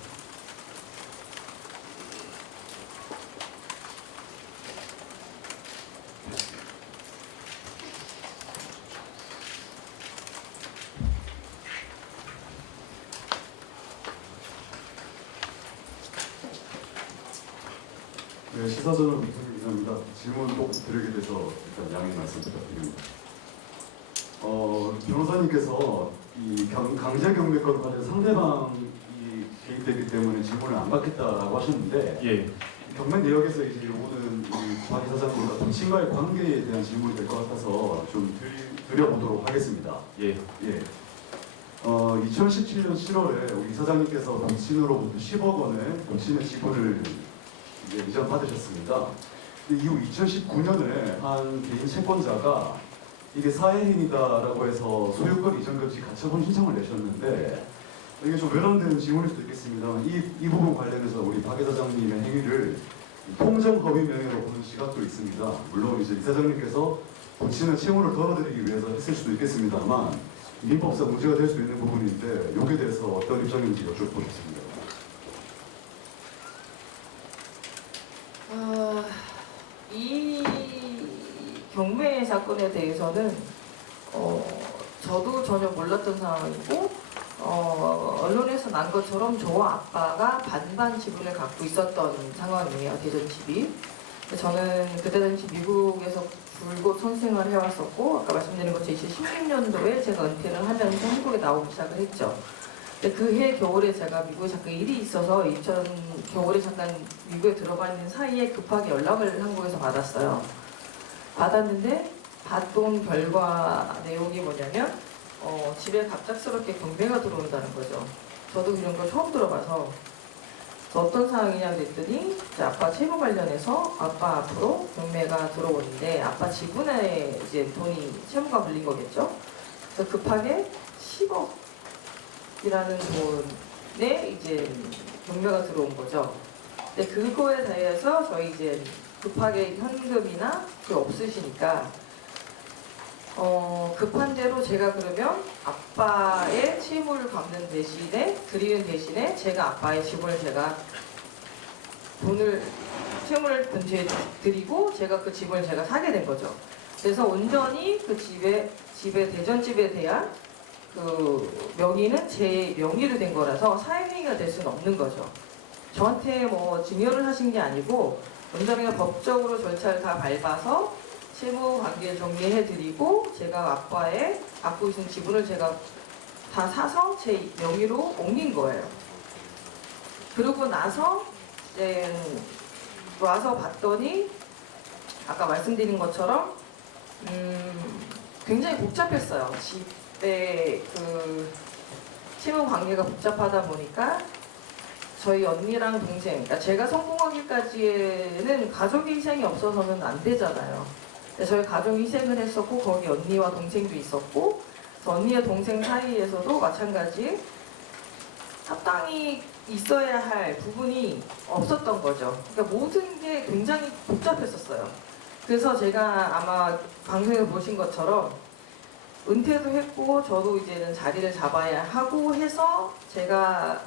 네, 시사저널 문승민 기자입니다. 질문 꼭 드리게 돼서 일단 양해 말씀 부탁드립니다. 변호사님께서 이 강제 경매권 관련 상대방이 개입되기 때문에 질문을 안 받겠다라고 하셨는데 예. 경매 내역에서 이제 요거는 박 이사장님과 본친과의 관계에 대한 질문이 될 것 같아서 좀 드려보도록 하겠습니다. 예. 2017년 7월에 우리 이사장님께서 본친으로부터 10억 원의 본친의 지분을 이전 받으셨습니다. 이후 2019년에 한 개인 채권자가 이게 사회행위다라고 해서 소유권 이전 금지 가처분 신청을 내셨는데 이게 좀 외람되는 질문일 수도 있겠습니다만 이 부분 관련해서 우리 박 이사장님의 행위를 통정 허위 명예로 보는 시각도 있습니다. 물론 이제 이사장님께서 본친의 채무를 덜어드리기 위해서 했을 수도 있겠습니다만 민법상 문제가 될 수 있는 부분인데 여기에 대해서 어떤 입장인지 여쭙고 싶습니다. 이 경매 사건에 대해서는 저도 전혀 몰랐던 상황이고 언론에서 난 것처럼 저와 아빠가 반반 지분을 갖고 있었던 상황이에요. 대전집이. 저는 그때 당시 미국에서 불꽃 선생을 해왔었고 아까 말씀드린 것처럼 2016년도에 제가 은퇴를 하면서 한국에 나오기 시작을 했죠. 근데 그해 겨울에 제가 미국에 잠깐 일이 있어서 2000 겨울에 잠깐 미국에 들어가 있는 사이에 급하게 연락을 한국에서 받았어요. 받았는데 받은 결과 내용이 뭐냐면 집에 갑작스럽게 경매가 들어온다는 거죠. 저도 이런 걸 처음 들어봐서 어떤 상황이냐 그랬더니 아빠 채무 관련해서 아빠 앞으로 경매가 들어오는데 아빠 지분에 이제 돈이 채무가 물린 거겠죠. 그래서 급하게 10억이라는 돈에 이제 경매가 들어온 거죠. 근데 그거에 대해서 저희 이제 급하게 현금이나 그게 없으시니까 급한 대로 제가 그러면 아빠의 채무를 갚는 대신에 드리는 대신에 제가 아빠의 지분을 제가 채무를 드리고 제가 그 집을 제가 사게 된 거죠. 그래서 온전히 그 집의 대전집에 대한 그 명의는 제 명의로 된 거라서 사행위가 될 수는 없는 거죠. 저한테 뭐 증여를 하신 게 아니고 온전히 법적으로 절차를 다 밟아서 채무 관계 정리해드리고 제가 아빠의 갖고 있는 지분을 제가 다 사서 제 명의로 옮긴 거예요. 그러고 나서 이제 와서 봤더니 아까 말씀드린 것처럼 굉장히 복잡했어요. 집에 그 채무 관계가 복잡하다 보니까 저희 언니랑 동생, 그러니까 제가 성공하기까지는 가족의 희생이 없어서는 안 되잖아요. 저희 가족 희생을 했었고 거기 언니와 동생도 있었고 언니와 동생 사이에서도 마찬가지 합당히 있어야 할 부분이 없었던 거죠. 그러니까 모든 게 굉장히 복잡했었어요. 그래서 제가 아마 방송에 보신 것처럼 은퇴도 했고 저도 이제는 자리를 잡아야 하고 해서 제가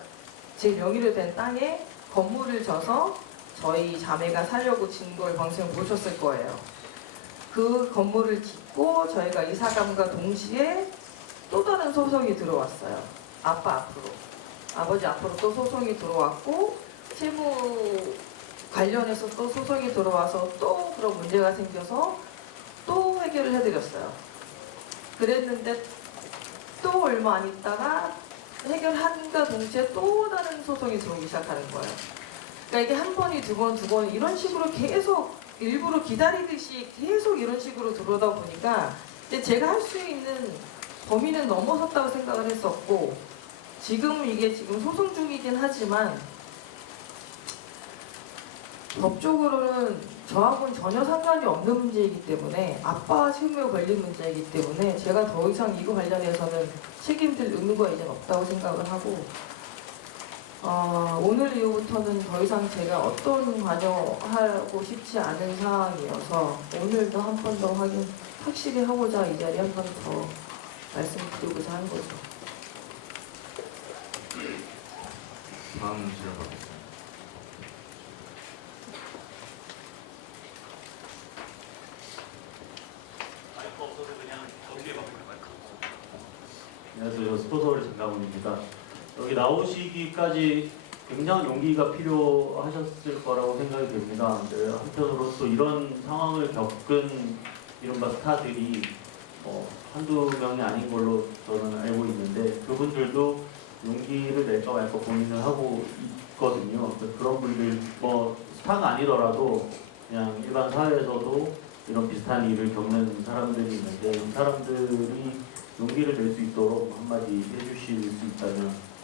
제 명의로 된 땅에 건물을 져서 저희 자매가 살려고 진 걸 방송에 보셨을 거예요. 그 건물을 짓고 저희가 이사감과 동시에 또 다른 소송이 들어왔어요. 아버지 앞으로 또 소송이 들어왔고 채무 관련해서 또 소송이 들어와서 또 그런 문제가 생겨서 또 해결을 해드렸어요. 그랬는데 또 얼마 안 있다가 해결한과 동시에 또 다른 소송이 들어오기 시작하는 거예요. 그러니까 이게 한 번이 두 번 이런 식으로 계속 일부러 기다리듯이 계속 이런 식으로 들어오다 보니까 이제 제가 할 수 있는 범위는 넘어섰다고 생각을 했었고 지금 이게 지금 소송 중이긴 하지만 법적으로는 저하고는 전혀 상관이 없는 문제이기 때문에 아빠 채무에 걸린 문제이기 때문에 제가 더 이상 이거 관련해서는 책임질 의무가 이제 없다고 생각을 하고 오늘 이후부터는 더 이상 제가 어떤 관여하고 싶지 않은 상황이어서 오늘도 한 번 더 확실히 하고자 이 자리에 한 번 더 말씀드리고자 한 거죠. 다음 질문 받겠습니다. 안녕하세요. 스포서울 장강훈입니다. 여기 나오시기까지 굉장한 용기가 필요하셨을 거라고 생각이 됩니다. 네, 한편으로 또 이런 상황을 겪은 이른바 스타들이 한두 명이 아닌 걸로 저는 알고 있는데 그분들도 용기를 낼까 말까 고민을 하고 있거든요. 그런 분들 스타가 아니더라도 그냥 일반 사회에서도 이런 비슷한 일을 겪는 사람들이 있는데 이 사람들이 용기를 낼 수 있도록 한마디 해주실 수 있다면.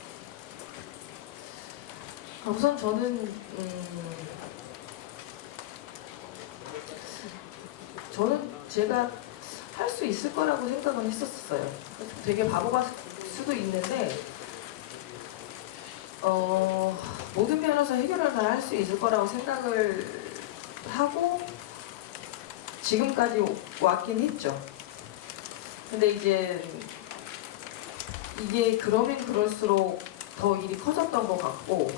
우선 저는 제가 할 수 있을 거라고 생각은 했었어요. 되게 바보 같을 수도 있는데 모든 면에서 해결을 다 할 수 있을 거라고 생각을 하고 지금까지 왔긴 했죠. 근데 이제 이게 그러면 그럴수록 더 일이 커졌던 것 같고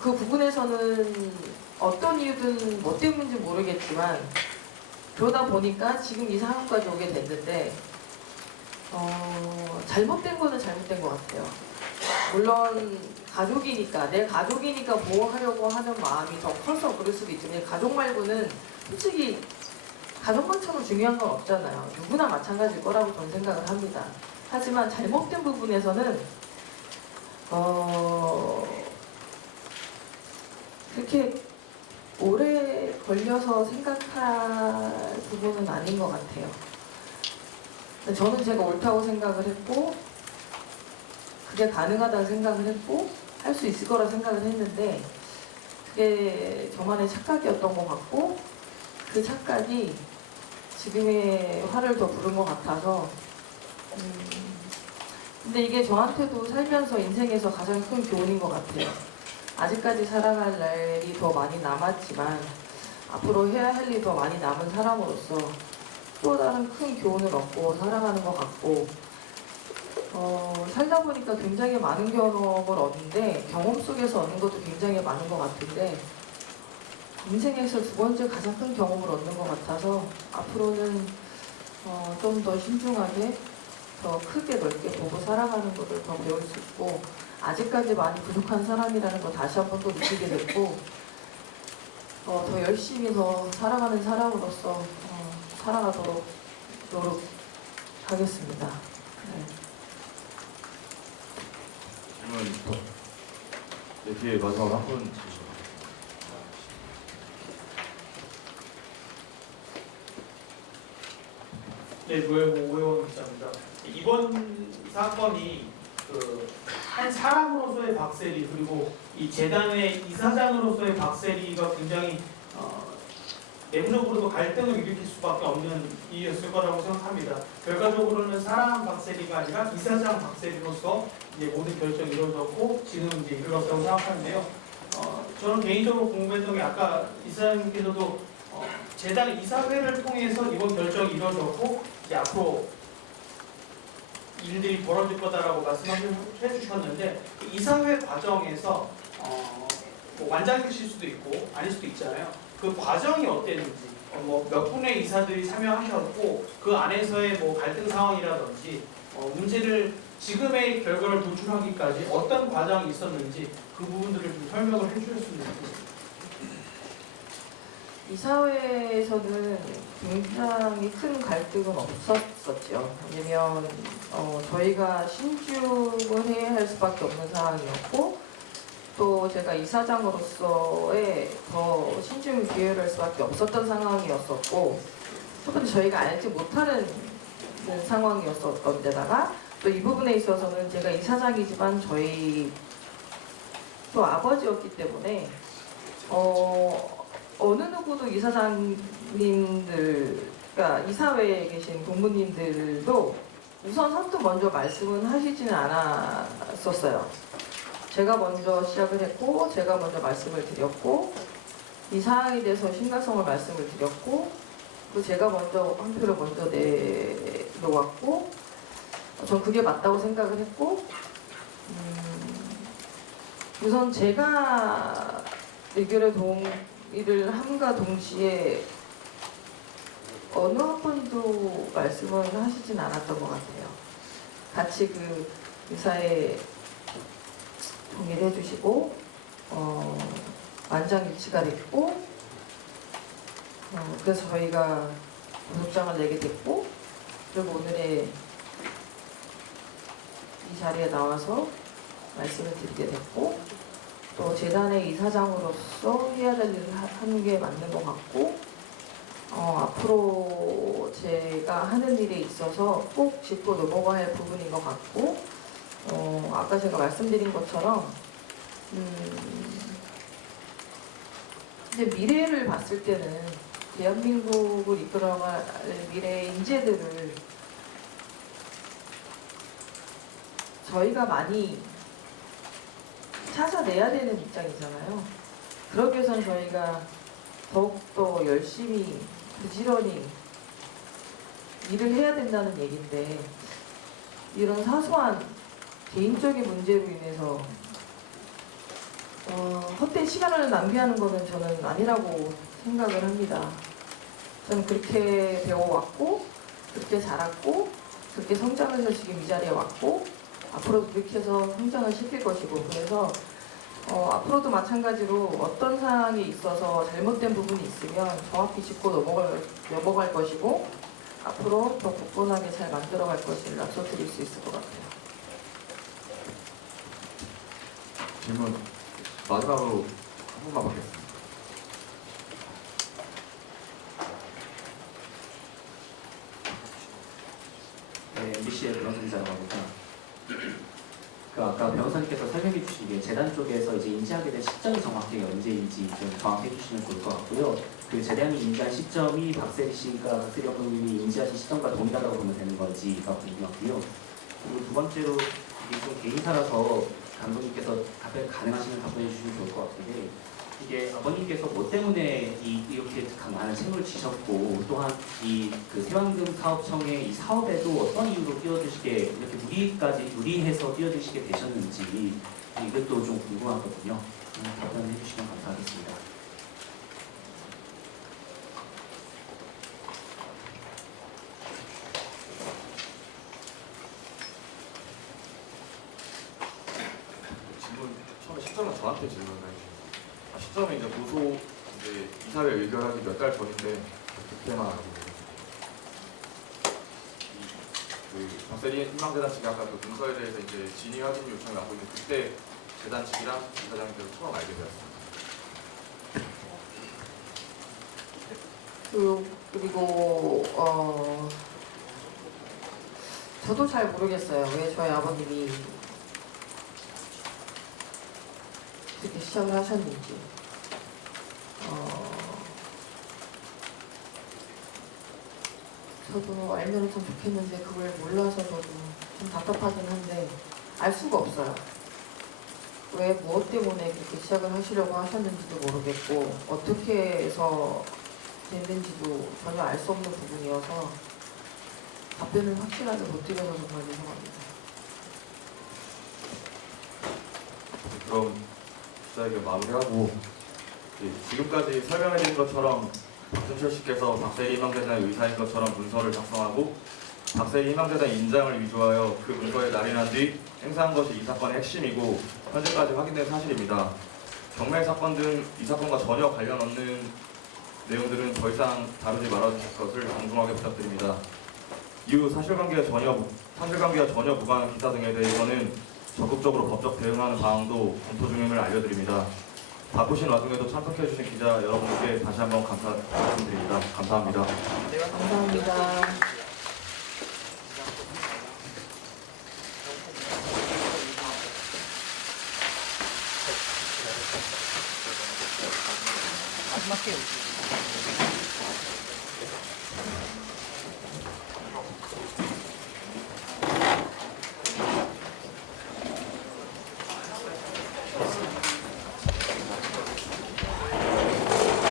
그 부분에서는 어떤 이유든 뭐 때문인지 모르겠지만 그러다 보니까 지금 이 상황까지 오게 됐는데 잘못된 거는 잘못된 것 같아요. 물론 가족이니까 내 가족이니까 보호하려고 하는 마음이 더 커서 그럴 수도 있지만 가족 말고는 솔직히 가족만처럼 중요한 건 없잖아요. 누구나 마찬가지일 거라고 저는 생각을 합니다. 하지만 잘못된 부분에서는 그렇게 오래 걸려서 생각할 부분은 아닌 것 같아요. 저는 제가 옳다고 생각을 했고 그게 가능하다는 생각을 했고 할 수 있을 거라 생각을 했는데 그게 저만의 착각이었던 것 같고 그 착각이 지금의 화를 더 부른 것 같아서 근데 이게 저한테도 살면서 인생에서 가장 큰 교훈인 것 같아요. 아직까지 살아갈 날이 더 많이 남았지만 앞으로 해야 할 일이 더 많이 남은 사람으로서 또 다른 큰 교훈을 얻고 살아가는 것 같고 살다 보니까 굉장히 많은 경험을 얻는데 경험 속에서 얻는 것도 굉장히 많은 것 같은데 인생에서 두 번째 가장 큰 경험을 얻는 것 같아서 앞으로는 좀 더 신중하게 더 크게 넓게 보고 살아가는 것을 더 배울 수 있고 아직까지 많이 부족한 사람이라는 걸 다시 한 번 또 느끼게 됐고 더 열심히 더 살아가는 사람으로서 살아가도록 노력하겠습니다. 네. 질문 네, 뒤에 마지막으로 한 분 주시죠. 네, 노영호 오해원 기자입니다. 이번 사건이 한 사람으로서의 박세리 그리고 이 재단의 이사장으로서의 박세리가 굉장히 내부적으로도 갈등을 일으킬 수밖에 없는 일이었을 거라고 생각합니다. 결과적으로는 사람 박세리가 아니라 이사장 박세리로서 이제 모든 결정이 이루어졌고 지금 이제 이르렀다고 생각하는데요. 저는 개인적으로 궁금했던 게 아까 이사장님께서도 재단 이사회를 통해서 이번 결정이 이루어졌고 이제 앞으로 일들이 벌어질 거다라고 말씀해 주셨는데 그 이사회 과정에서 뭐 완장이실 수도 있고 아닐 수도 있잖아요. 그 과정이 어땠는지 뭐 몇 분의 이사들이 참여하셨고 그 안에서의 뭐 갈등 상황이라든지 문제를 지금의 결과를 도출하기까지 어떤 과정이 있었는지 그 부분들을 좀 설명을 해주셨으면 좋겠습니다. 이사회에서는 굉장히 큰 갈등은 없었었죠. 왜냐면 저희가 신중을 해야 할 수밖에 없는 상황이었고 또 제가 이사장으로서의 더 신중을 기여할 수밖에 없었던 상황이었었고 첫 번째 저희가 알지 못하는 상황이었었던 데다가 또 이 부분에 있어서는 제가 이사장이지만 저희 또 아버지였기 때문에 어느 누구도 이사장님들, 그러니까 이사회에 계신 공무님들도 우선 선뜻 먼저 말씀은 하시지는 않았었어요. 제가 먼저 시작을 했고, 제가 먼저 말씀을 드렸고, 이 사항에 대해서 심각성을 말씀을 드렸고, 또 제가 먼저 한 표를 먼저 내놓았고, 전 그게 맞다고 생각을 했고, 우선 제가 의결에 동의를 함과 동시에 어느 한 번도 말씀을 하시진 않았던 것 같아요. 같이 그 의사에 동의를 해주시고 만장일치가 됐고 그래서 저희가 보석장을 내게 됐고 그리고 오늘의 이 자리에 나와서 말씀을 드리게 됐고 또 재단의 이사장으로서 해야 될 일을 하는 게 맞는 것 같고 앞으로 제가 하는 일에 있어서 꼭 짚고 넘어가야 할 부분인 것 같고 아까 제가 말씀드린 것처럼 이제 미래를 봤을 때는 대한민국을 이끌어갈 미래의 인재들을 저희가 많이 찾아내야 되는 입장이잖아요. 그러기 위해서는 저희가 더욱더 열심히 부지런히 일을 해야 된다는 얘기인데 이런 사소한 개인적인 문제로 인해서 헛된 시간을 낭비하는 거는 저는 아니라고 생각을 합니다. 저는 그렇게 배워왔고 그렇게 자랐고 그렇게 성장을 해서 지금 이 자리에 왔고 앞으로도 그렇게 해서 성장을 시킬 것이고 그래서 앞으로도 마찬가지로 어떤 사항이 있어서 잘못된 부분이 있으면 정확히 짚고 넘어갈 것이고 앞으로 더 굳건하게 잘 만들어갈 것을 약속드릴 수 있을 것 같아요. 질문 마지막으로 한 분만 받겠습니다. 네, MBC의 변호사 기자라고 합니다. 아까 변호사님께서 설명해 주신 게 재단 쪽에서 이제 인지하게 된 시점이 정확히 언제인지 좀 정확히 해주시면 좋을 것 같고요. 그 재단이 인지한 시점이 박세리 씨가 박세리 감독님이 인지하신 시점과 동일하다고 보면 되는 건지가 궁금하고요. 그리고 두 번째로 이게 좀 개인사라서 감독님께서 답변 가능하시면 답변해 주시면 좋을 것 같은데 이게 아버님께서 뭐 때문에 이렇게 많은 책무를 지셨고 또한 그 새만금 사업청의 이 사업에도 어떤 이유로 뛰어드시게 이렇게 무리해서 뛰어드시게 되셨는지 이것도 좀 궁금하거든요. 답변해 주시면 감사하겠습니다. 질문 처음에 시점은 저한테 질문을 해주셨어요. 시점이 이제 고소 이제 이사회 의결하기 몇 달 전인데 그때만 알고 그 박세리 희망재단 측이 아까 그 문서에 대해서 이제 진위 확인 요청이 왔고 이제 그때 재단 측이랑 이사장님께서 처음 알게 되었습니다. 그리고 저도 잘 모르겠어요. 왜 저희 아버님이 그렇게 시작을 하셨는지. 저도 알면 참 좋겠는데 그걸 몰라서 저도 좀 답답하긴 한데 알 수가 없어요. 왜 무엇 때문에 그렇게 시작을 하시려고 하셨는지도 모르겠고 어떻게 해서 됐는지도 전혀 알 수 없는 부분이어서 답변을 확실하게 못 드려서 정말 죄송합니다. 그럼 기자회견 마무리하고 지금까지 설명해드린 것처럼 박준철 씨께서 박세리 희망재단의 의사인 것처럼 문서를 작성하고 박세리 희망재단 인장을 위조하여 그 문서에 날인한 뒤 행사한 것이 이 사건의 핵심이고 현재까지 확인된 사실입니다. 경매 사건 등 이 사건과 전혀 관련 없는 내용들은 더 이상 다루지 말아주실 것을 정중하게 부탁드립니다. 이후 사실관계와 전혀 무관한 기사 등에 대해서는 적극적으로 법적 대응하는 방안도 검토 중임을 알려드립니다. 바쁘신 와중에도 참석해주신 기자 여러분께 다시 한번 말씀드립니다. 감사합니다. 감사합니다. 마지막 게